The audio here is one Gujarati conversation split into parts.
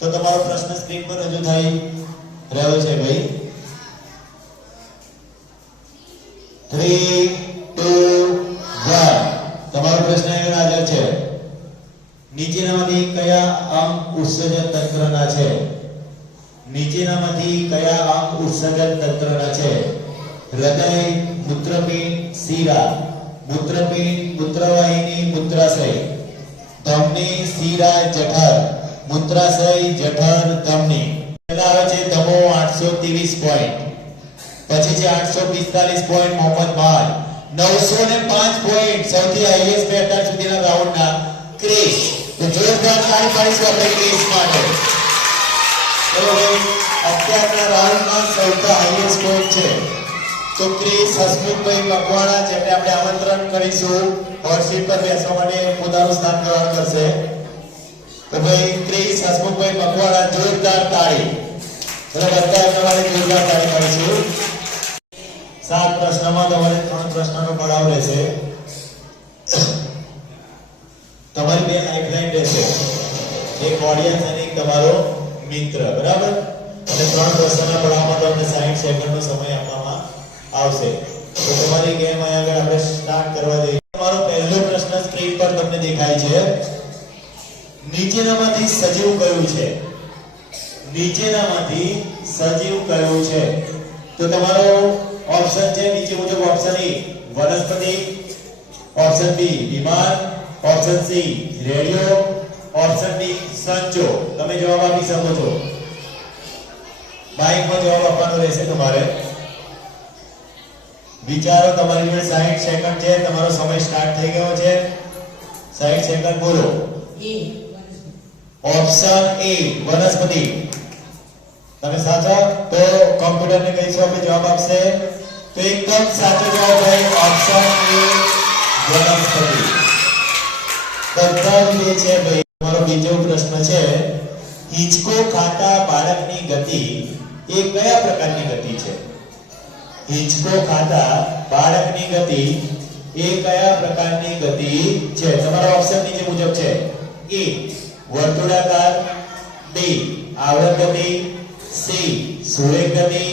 તો તમારો પ્રશ્ન સ્ક્રીન પર રજૂ થઈ રહ્યો છે ભાઈ 3 2 1 તમારો પ્રશ્ન અહીં હાજર છે નીચેનામાંથી કયા અંગ ઉત્સર્જન તંત્રના છે નીચેનામાંથી કયા અંગ ઉત્સર્જન તંત્રના છે હૃદય મૂત્રપિંડ શિરા મૂત્રપિંડ મૂત્રવાહિની મૂત્રાશય ધમની શિરા જઠર મૂત્રાશય જઠર ધમની પહેલા આવે છે ધમો 823 પોઈન્ટ પછી છે 845 પોઈન્ટ મોહમ્મદ બાર 905 પોઈન્ટ સૌથી હાઈએસ્ટ બે અત્યાર સુધીના રાઉન્ડના ક્રિસ તો જોરદાર તાળી પાડીશું આપણે ક્રિસ માટે તો અત્યારના રાઉન્ડમાં સૌથી હાઈએસ્ટ પોઈન્ટ છે તો ક્રિસ હસમુખભાઈ મકવાણા જેમને આપણે આમંત્રણ કરીશું હોટ સીટ પર બેસવા માટે પોતાનું સ્થાન ગ્રહણ કરશે તો ભાઈ ક્રિસ હસમુખભાઈ મકવાણા જોરદાર તાળી બરાબર અત્યારે તમારે જોરદાર તાળી પાડીશું 7 પ્રશ્નમાં તમારે 3 પ્રશ્નનો પડાવ રહેશે તમારી બે લાઇફલાઇન રહેશે એક ઓડિયન્સ અને એક તમારો મિત્ર બરાબર અને 3 પ્રશ્નના પડાવમાં તમને 60 સેકન્ડનો સમય આપવામાં આવશે તો તમારી ગેમ અહીં આગળ આપણે સ્ટાર્ટ કરવા જઈએ તમારો પહેલો પ્રશ્ન સ્ક્રીન પર તમને દેખાય છે નીચેનામાંથી સજીવ કયું છે નીચેનામાંથી સજીવ કયું છે તો તમારો ઓપ્શન છે નીચે મુજબ ઓપ્શન એ વનસ્પતિ ઓપ્શન બી વિમાન option C radio option D સંચો તમે જવાબ આપી શકો છો માઈકમાં જવાબ આપવાનો રહેશે તમારે વિચારો તમારી જોડે 60 સેકન્ડ છે તમારો સમય સ્ટાર્ટ થઈ ગયો છે 60 સેકન્ડ બોલો ઓપ્શન એ વનસ્પતિ તમે સાચા તો કોમ્પ્યુટરને કહીશું આપણે જવાબ આપશે તો એકદમ સાચો જવાબ ભાઈ ઓપ્શન એ વનસ્પતિ બધા જે છે ભાઈ તમારો બીજો પ્રશ્ન છે હિંચકો ખાતા બાળકની ગતિ એ કયા પ્રકારની ગતિ છે હિંચકો ખાતા બાળકની ગતિ એ કયા પ્રકારની ગતિ છે તમારા ઓપ્શન નીચે મુજબ છે એ વર્તુળાકાર બી આવર્ત ગતિ સી સુરેખ ગતિ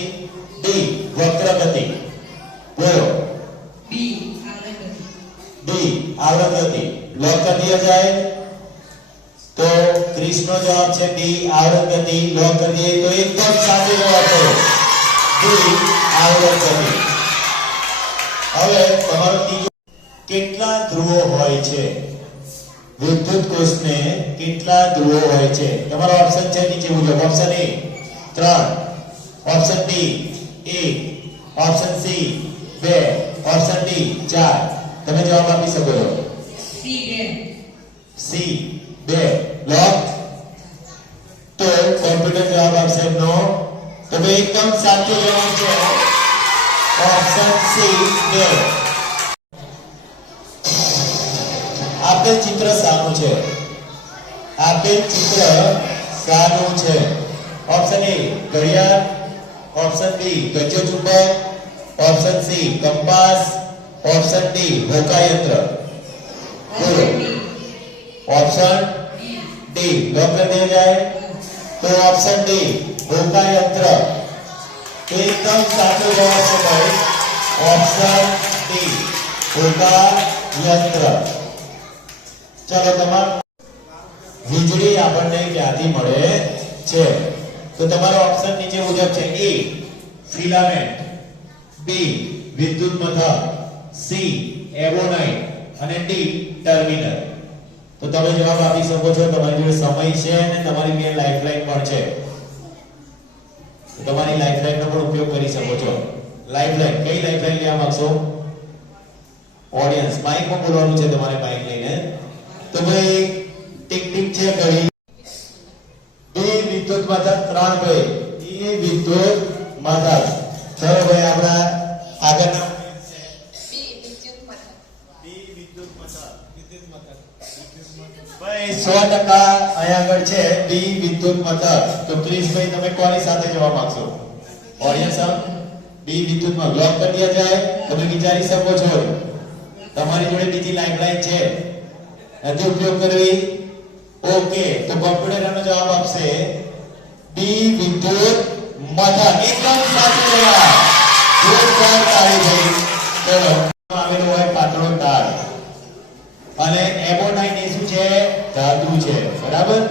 ડી વક્ર ગતિ બોલો ડી આવર્ત ગતિ લોક કરી દિયા જાય તો ક્રિસનો જવાબ છે ડી આવર્ત ગતિ લોક કરી દઈએ તો એકદમ સાચો જવાબ છે ડી આવર્ત ગતિ હવે તમારો ત્રીજો કેટલા ધ્રુવો હોય છે વિદ્યુત કોષને કેટલા ધ્રુવો હોય છે તમારો ઓપ્શન છે નીચે મુજબ option A 3 option B 1 option C 2 option D 4 તમે જવાબ આપી શકો છો સી 2 લોક તો કોમ્પ્યુટર જવાબ આપશે નો તો એકદમ સાચો જવાબ છે ઓપ્શન સી 2 આપેલ ચિત્ર સાનું છે આપેલ ચિત્ર સાનું છે ઓપ્શન એ ઘડિયાળ ઓપ્શન બી ગજ્જો ચુંબક option C compass option D હોકાયંત્ર બોલો ઓપ્શન ડી લોક कर दिया जाए तो ऑप्शन डी होकायंत्र तो एकदम साचो जवाब છે ભાઈ ઓપ્શન ડી હોકાયંત્ર ચલો તમારો વીજળી આપણને ક્યાંથી મળે છે તો તમારો ઓપ્શન નીચે મુજબ છે એ ફિલામેન્ટ બી વિદ્યુત મથક સી એવોનાઇટ અને ડી ટર્મિનલ તો તમે જવાબ આપી શકો છો તમારી જોડે સમય છે અને તમારી બે લાઇફલાઇન પણ છે તો તમારી લાઇફલાઇનનો પણ ઉપયોગ કરી શકો છો લાઇફલાઇન કઈ લાઇફલાઇન લેવા માંગશો ઓડિયન્સ માઈકમાં બોલવાનું છે તમારે માઈક લઈને તો ભાઈ ટિક ટિક છે ઘડી બે વિદ્યુત મથક 3 ભાઈ એ વિદ્યુત મથક ચલો ભાઈ આપણા આગળના ભાઈ 100% અહીંયા આગળ છે ડી વિદ્યુત મથક તો ક્રિશભાઈ તમે કોની સાથે જવા માંગશો ઓડિયન્સ ડી વિદ્યુત માં બ્લોક કરી દિયા જાય તમે વિચારી શકો છો તમારી જોડે બીજી લાઇફલાઇન છે એનો ઉપયોગ કરવી ઓકે, તો કોમ્પ્યુટર એનો જવાબ આપશે ડી વિદ્યુત મથક. એકદમ સાચો જવાબ. જોરદાર તાળી ભાઈ. ચલો, આવેલો હોય પાતળો તાર અને એમોનાઇન એ શું છે? ધાતુ છે, બરાબર.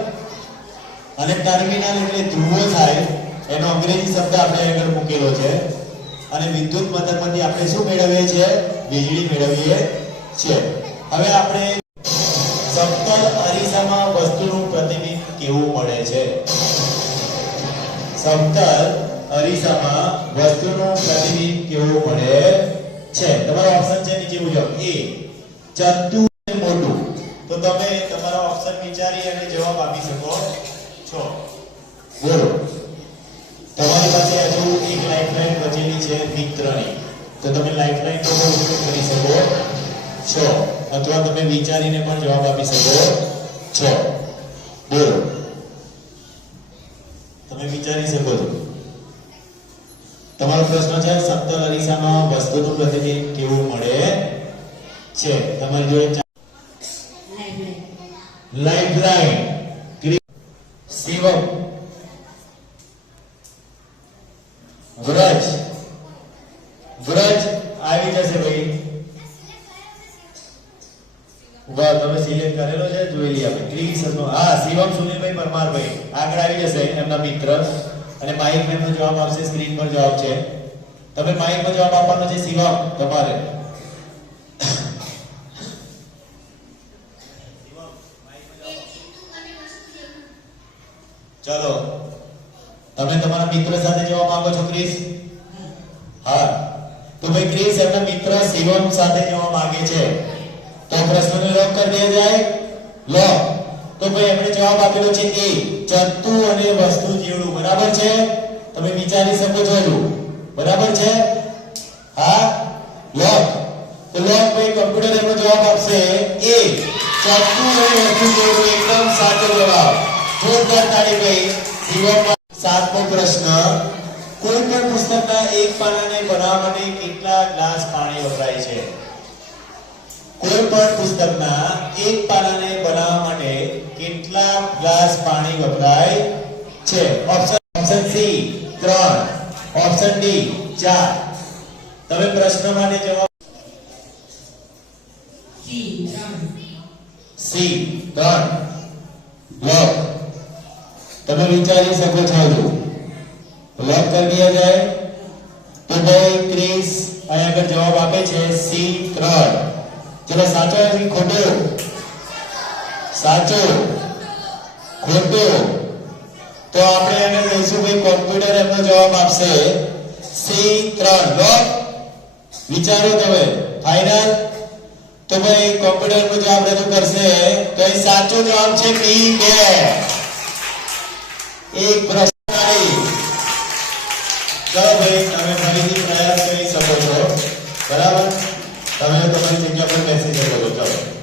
અને ટર્મિનલ એટલે ધ્રુવો થાય, એનો અંગ્રેજી શબ્દ આપણે આગળ મૂકેલો છે. અને વિદ્યુત મથકમાંથી આપણે શું મેળવીએ છીએ? વીજળી મેળવીએ છીએ. હવે આપણે સમતલ અરીસામાં વસ્તુનું પ્રતિબિંબ કેવું મળે છે? સમતલ અરીસામાં વસ્તુનું પ્રતિબિંબ કેવું મળે છે? તમારો ઓપ્શન છે નીચે મુજબ. એ ચંદુ અને મોટું. તો તમે તમારો ઓપ્શન વિચારી અને જવાબ આપી શકો છો. બોલો. તમારી પાસે હજુ એક લાઇફલાઇન બચેલી છે મિત્રની, તો તમે લાઇફલાઇન નો ઉપયોગ કરી શકો છો, અથવા તમે વિચારીને પણ જવાબ આપી શકો છો. બોલો, તમે વિચારી શકો છો. તમારો પ્રશ્ન છે સમતલ અરીસામાં વસ્તુનું પ્રતિબિંબ કેવું મળે છે? તમારી જોડે લાઇફલાઇન. શિવમ, વ્રજ આવી જશે ભાઈ. વાહ, તમે સિલેક્ટ કરેલો છે, જોઈ લઈએ આપણે. ક્રિસ હતો. હા, શિવમ સુનિલભાઈ પરમારભાઈ આગળ આવી જશે, એમના મિત્ર. અને માઇક મેન નો જવાબ આપશે. સ્ક્રીન પર જવાબ છે, તમે માઇક પર જવાબ આપવાનો છે. શિવમ તમારે. ચલો, તમે તમારા મિત્ર સાથે જવાબ માંગો છો ક્રિસ? હા, તો ભાઈ ક્રિસ એમના મિત્ર શિવમ સાથે જવાબ માંગે છે, તો પ્રશ્નને લોક કરી દે જાય. લોક. તો ભાઈ એમણે જવાબ આપેલો છે એ જંતુ અને વસ્તુ જેવડું. બરાબર છે? તમે વિચારી શકો છો હજુ. બરાબર છે? હા, લોક. તો લોક ભાઈ કમ્પ્યુટર એમનો જવાબ આપશે એ જંતુ અને વસ્તુ જેવડું. એકદમ સાચો જવાબ. જોરદાર તાળી ભાઈ. શિવમ. સાતમો પ્રશ્ન. કોઈ પણ પુસ્તકના એક પાનાને બનાવવા માટે કેટલા ગ્લાસ પાણી વપરાય છે? કોઈ પણ પુસ્તકના એક પાનાને બનાવવા માટે કેટલા ગ્લાસ પાણી વપરાય છે? Option C 3, option D 4. તમે પ્રશ્ન માટે જવાબ સી 3. લોક. તમે વિચારી શકો છો. લોક કરી દિયા જાય. તો ભાઈ ક્રિસ અહીંયા આગળ જવાબ આપે છે સી 3. ચલો, સાચો કે ખોટો? સાચો. ખોટો. તો આપણે એને કહીશું ભાઈ કોમ્પ્યુટર એમનો જવાબ આપશે સી 3. લોક. વિચારો તમે. ફાઇનલ. તો ભાઈ કોમ્પ્યુટર નો જવાબ રજૂ કરશે, તો એ સાચો જવાબ છે બી 2. એક પ્રશ્ન આવી. ચલો ભાઈ, તમે ફરીથી પ્રયાસ કરી શકો છો. બરાબર? તમે તમારી જગ્યા પર બેસી શકો છો. ચલો.